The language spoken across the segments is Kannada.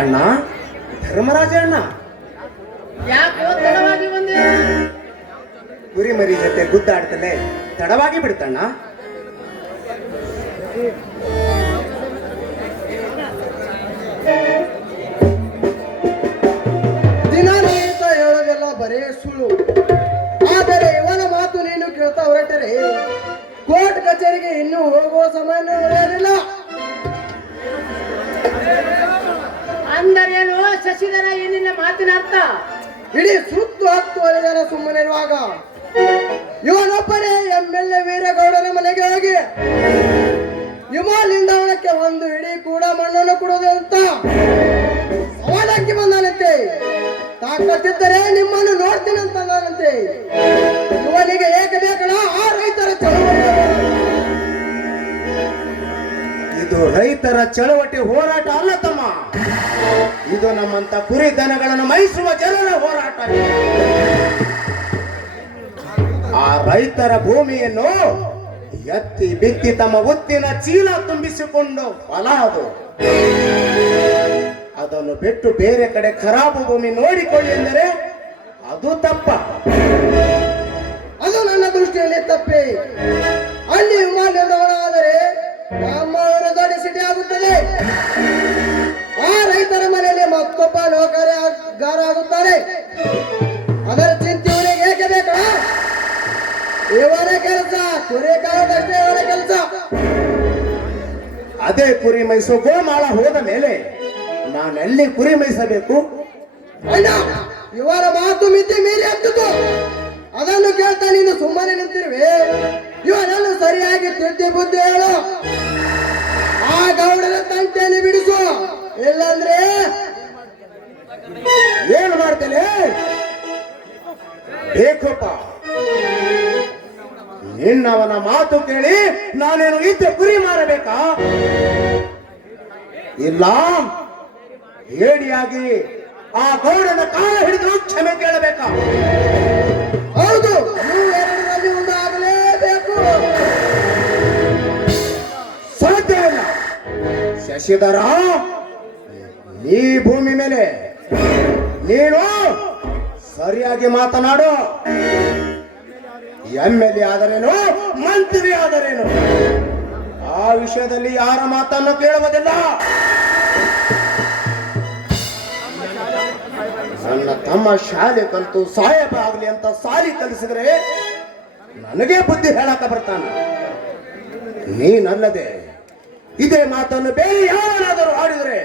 ಅಣ್ಣ ಧರ್ಮರಾಜ ಅಣ್ಣ, ಯಾಕೋ ತಡವಾಗಿ ಬಂದೆ? ಕುರಿ ಮರಿ ಜೊತೆ ಗುದ್ದಾಡ್ತಲೇ ತಡವಾಗಿ ಬಿಡ್ತಣ್ಣ. ದಿನನಿತ್ಯ ಹೇಳೋದೆಲ್ಲ ಬರೇ ಸುಳ್ಳು. ಆದರೆ ಇವನ ಮಾತು ನೀನು ಕೇಳ್ತಾ ಹೊರಟರೆ ಕೋರ್ಟ್ ಕಚೇರಿಗೆ ಇನ್ನೂ ಹೋಗುವ ಸಮಯ ಇರಲಿಲ್ಲ. ಅಂದರೇನು ಶಶಿಧರ? ಏನಿಲ್ಲ ಮಾತಿನ ಅರ್ಥ? ಇಡೀ ಸುತ್ತು ಹತ್ತು ಜನ ಸುಮ್ಮನಿರುವಾಗ ಇವನೊಬ್ಬನೇ MLA ವೀರಗೌಡನ ಮನೆಗೆ ಹೋಗಿ ವಿಮಾನ ನಿಲ್ದಾಣಕ್ಕೆ ಒಂದು ಇಡೀ ಕೂಡ ಮಣ್ಣನ್ನು ಕೊಡೋದು ಅಂತ ಸವಾಲಾಗಿ ಬಂದಾನಂತೆ. ತಾಕತ್ತಿದ್ದರೆ ನಿಮ್ಮನ್ನು ನೋಡ್ತೀನಿ ಅಂತ ಅಂದಾನಂತೆ. ಇವನಿಗೆ ಏಕೆ ಬೇಕಲ್ಲ ಆ ರೈತರ ಚಳವಳಿ. ಇದು ರೈತರ ಚಳವಳಿ ಹೋರಾಟ ಅಲ್ಲ ತಮ್ಮ, ಇದು ನಮ್ಮಂತ ಕುರಿ ದನಗಳನ್ನು ಮೈಸುವ ಜನರ ಹೋರಾಟ. ಆ ರೈತರ ಭೂಮಿಯನ್ನು ಎತ್ತಿ ಬಿತ್ತಿ ತಮ್ಮ ಉತ್ತಿನ ಚೀಲ ತುಂಬಿಸಿಕೊಂಡು ಹೊಲ ಅದನ್ನು ಬಿಟ್ಟು ಬೇರೆ ಕಡೆ ಖರಾಬು ಭೂಮಿ ನೋಡಿಕೊಳ್ಳಿ ಎಂದರೆ ಅದು ತಪ್ಪ. ಅದು ನನ್ನ ದೃಷ್ಟಿಯಲ್ಲಿ ತಪ್ಪೆ. ಅಲ್ಲಿ ವಿಮಾನ ನಿಲ್ದಾಣ ಆದರೆ ನಮ್ಮವರ ದೊಡ್ಡ ಸಿಟಿ ಆಗುತ್ತದೆ. ಆ ರೈತರ ಮನೆಯಲ್ಲಿ ಮತ್ತೊಬ್ಬ ನೌಕರಗಾರ ಆಗುತ್ತಾರೆ. ಅದರ ಚಿಂತೆ ಇವನಿಗೆ ಏಕೆ ಬೇಕ? ಇವರ ಕೆಲಸ ಕುರಿ ಕಾಲದಷ್ಟೇ ಇವರ ಕೆಲಸ. ಅದೇ ಕುರಿ ಮೈಸೋ ಗೋಮಾಳ ಹೋದ ಮೇಲೆ ನಾನೆಲ್ಲಿ ಕುರಿ ಮೈಸಬೇಕು? ಅಣ್ಣ, ಇವರ ಮಾತು ಮಿತಿ ಮೀರಿ ಹತ್ತಿತು. ಅದನ್ನು ಕೇಳ್ತಾ ನೀನು ಸುಮ್ಮನೆ ನಿಂತಿರುವೆ. ಇವನನ್ನು ಸರಿಯಾಗಿ ತಿದ್ದಿ ಬುದ್ಧಿ ಹೇಳು. ಆ ಗೌಡನ ತಂಟೆಯನ್ನು ಬಿಡಿಸು, ಇಲ್ಲಾಂದ್ರೆ ಏನು ಮಾಡ್ತೇನೆ? ಬೇಕಪ್ಪ, ನಿನ್ನವನ ಮಾತು ಕೇಳಿ ನಾನೇನು ಇದ್ದ ಕುರಿ ಮಾರಬೇಕಾ? ಇಲ್ಲ, ಹೇಡಿಯಾಗಿ ಆ ಗೌಡನ ಕಾಲ ಹಿಡಿದು ಕ್ಷಮೆ ಕೇಳಬೇಕಾ? ಹೌದು, ನೀವು ಎರಡರಲ್ಲಿ ಒಂದು ಆಗಲೇಬೇಕು. ಸಾಧ್ಯ ಇಲ್ಲ ಶಶಿಧರ. ಈ ಭೂಮಿ ಮೇಲೆ ನೀನು ಸರಿಯಾಗಿ ಮಾತನಾಡು. MLA ಆದರೇನು, ಮಂತ್ರಿ ಆದರೇನು, ಆ ವಿಷಯದಲ್ಲಿ ಯಾರ ಮಾತನ್ನು ಕೇಳುವುದಿಲ್ಲ. ನನ್ನ ತಮ್ಮ ಶಾಲೆ ಕಲಿತು ಸಾಹೇಬ ಆಗ್ಲಿ ಅಂತ ಸಾಲಿ ಕಲಿಸಿದ್ರೆ ನನಗೆ ಬುದ್ಧಿ ಹೇಳಕ ಬರ್ತಾನೆ. ನೀನಲ್ಲದೆ ಇದೇ ಮಾತನ್ನು ಬೇರೆ ಯಾವನಾದರೂ ಆಡಿದರೆ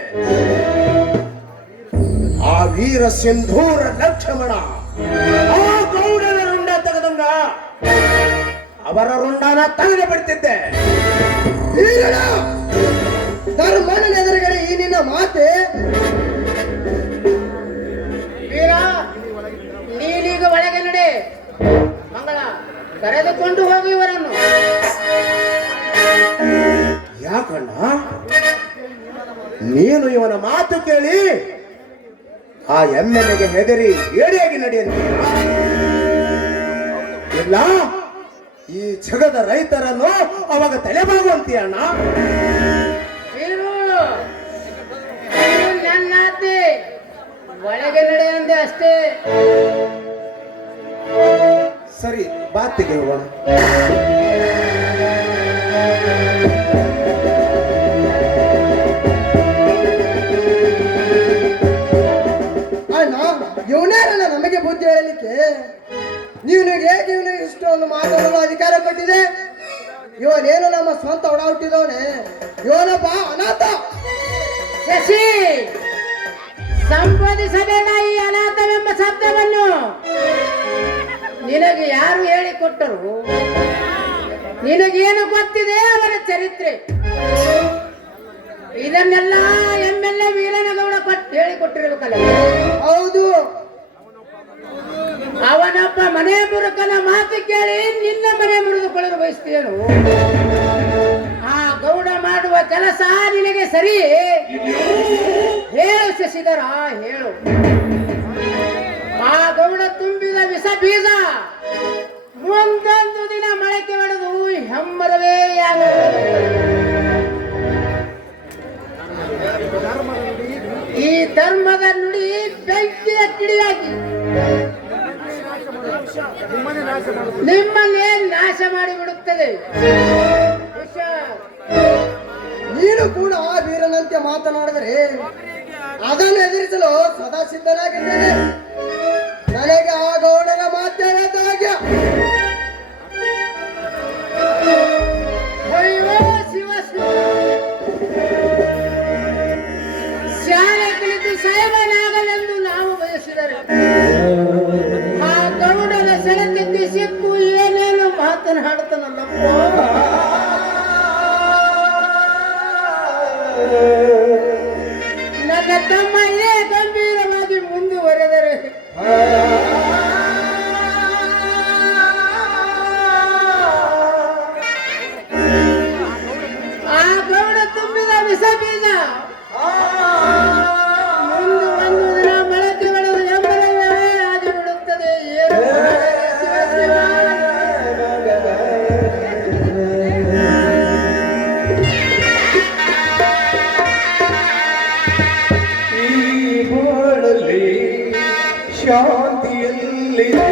ಆ ವೀರ ಸಿಂಧೂರ ಲಕ್ಷ್ಮಣ ಆ ಗೌಡನ ರುಂಡ ತೆಗೆದಂಗ ಅವರ ರುಂಡನ ತೆಗೆದು ಬಿಡ್ತಿದ್ದೆ. ಧರ್ಮನ ಎದುರುಗಡೆ ಈ ನಿನ್ನ ಮಾತೆ. ವೀರ, ನೀನೀಗ ಒಳಗೆ ನಡೆ. ಮಂಗಳ, ಕರೆದುಕೊಂಡು ಹೋಗಿ ಇವರನ್ನು. ಯಾಕಣ್ಣ, ನೀನು ಇವನ ಮಾತು ಕೇಳಿ ಆ MLAಗೆ ಹೆದರಿ ಏಡಿಯಾಗಿ ನಡೆಯುತ್ತೀಯ? ಇಲ್ಲ, ಈ ಜಗದ ರೈತರನ್ನು ಅವಾಗ ತಲೆಬಾಗುವಂತೀಯಣ್ಣ. ವೀರು, ನನ್ನ ಆಜ್ಞೆ. ಒಳಗೆ ನಡೆ ಅಂದೆ ಅಷ್ಟೇ. ಸರಿ, ಬಾತಿಗೆ ಹೋಗೋಣ. ಅಣ್ಣ, ಇವನೇರಲ್ಲ ನಮಗೆ ಬುದ್ಧಿ ಹೇಳಲಿಕ್ಕೆ. ನೀನು ಹೇಗೆ ಇವನಿಗೆ ಇಷ್ಟೊಂದು ಮಾತಾಡಲು ಅಧಿಕಾರ ಕೊಟ್ಟಿದೆ? ಇವನೇನು ನಮ್ಮ ಸ್ವಂತ ಒಡ ಹುಟ್ಟಿದವನೇ, ಇವನೊಬ್ಬ ಅನಾಥ. ಶಶಿ, ಸಂಬೋಧಿಸಬೇಡ ಈ ಅನಾಥವೆಂಬ ಶಬ್ದವನ್ನು. ನಿನಗೆ ಯಾರು ಹೇಳಿಕೊಟ್ಟರು? ನಿನಗೇನು ಗೊತ್ತಿದೆ ಅವನ ಚರಿತ್ರೆ? ಇದನ್ನೆಲ್ಲ ಎಮ್ಮೆಲ್ಲೆ ವೀರನಗೌಡ ಹೇಳಿಕೊಟ್ಟಿರ್ಬೇಕಲ್ಲ. ಹೌದು, ಅವನೊಬ್ಬ ಮನೆ ಮುರುಕನ ಮಾತು ಕೇಳಿ ನಿನ್ನ ಮನೆ ಮುರಿದುಕೊಳ್ಳಲು ಬಯಸ್ತೇನು? ಆ ಗೌಡ ಮಾಡುವ ಕೆಲಸ ನಿನಗೆ ಸರಿ? ಹೇಳು ಶಶಿಧರ, ಹೇಳು. ಆ ಗೌಡ ತುಂಬಿದ ವಿಷ ಬೀಜ ಮುಂದೊಂದು ದಿನ ಮೊಳಕೆ ಹೊಡೆದು ಹೆಮ್ಮರವೇ ಈ ಧರ್ಮದ ನುಡಿ ಬೆಂಕಿಯ ಕಿಡಿಯಾಗಿ ನಿಮ್ಮನ್ನೇ ನಾಶ ಮಾಡಿಬಿಡುತ್ತದೆ. ನೀನು ಕೂಡ ಆ ವೀರನಂತೆ ಮಾತನಾಡಿದರೆ ಅದನ್ನು ಎದುರಿಸಲು ಸದಾ ಸಿದ್ಧನಾಗಿದ್ದೇನೆ. ನನಗೆ ಆ ಗೌಡನ ಮಾತಾಡೋದಾಗ್ಯ. ಅಯ್ಯೋ ಶಿವ ಶಿವ, ಶಾಲೆ ಕಲಿತು ಸಾಯಬನಾಗಲೆಂದು ನಾವು ಬಯಸಿದರೆ ಆ ಗೌಡನ ಸೆಳೆತಕ್ಕೆ ಸಿಕ್ಕು ಏನೇನು ಮಾತನಾಡುತ್ತಾನಲ್ಲಪ್ಪ. ನನ್ನ ತಮ್ಮ ಇದೇ ಗಂಭೀರವಾಗಿ ಮುಂದುವರೆದರೆ ಆ ಗೌಡ ತುಂಬಿದ ವಿಷ ಬೀಜ ಮುಂದೆ ಒಂದು ದಿನ ಮೊಳಕೆ ಹೊಡೆದು ಎಂಬರವೇ ಆಗಿ ಬಿಡುತ್ತದೆ. ಏನು ಶಿವ ಶಿವ. ಈ ಬಾಳಲ್ಲಿ ಶಾಂತಿಯಲ್ಲಿದೆ.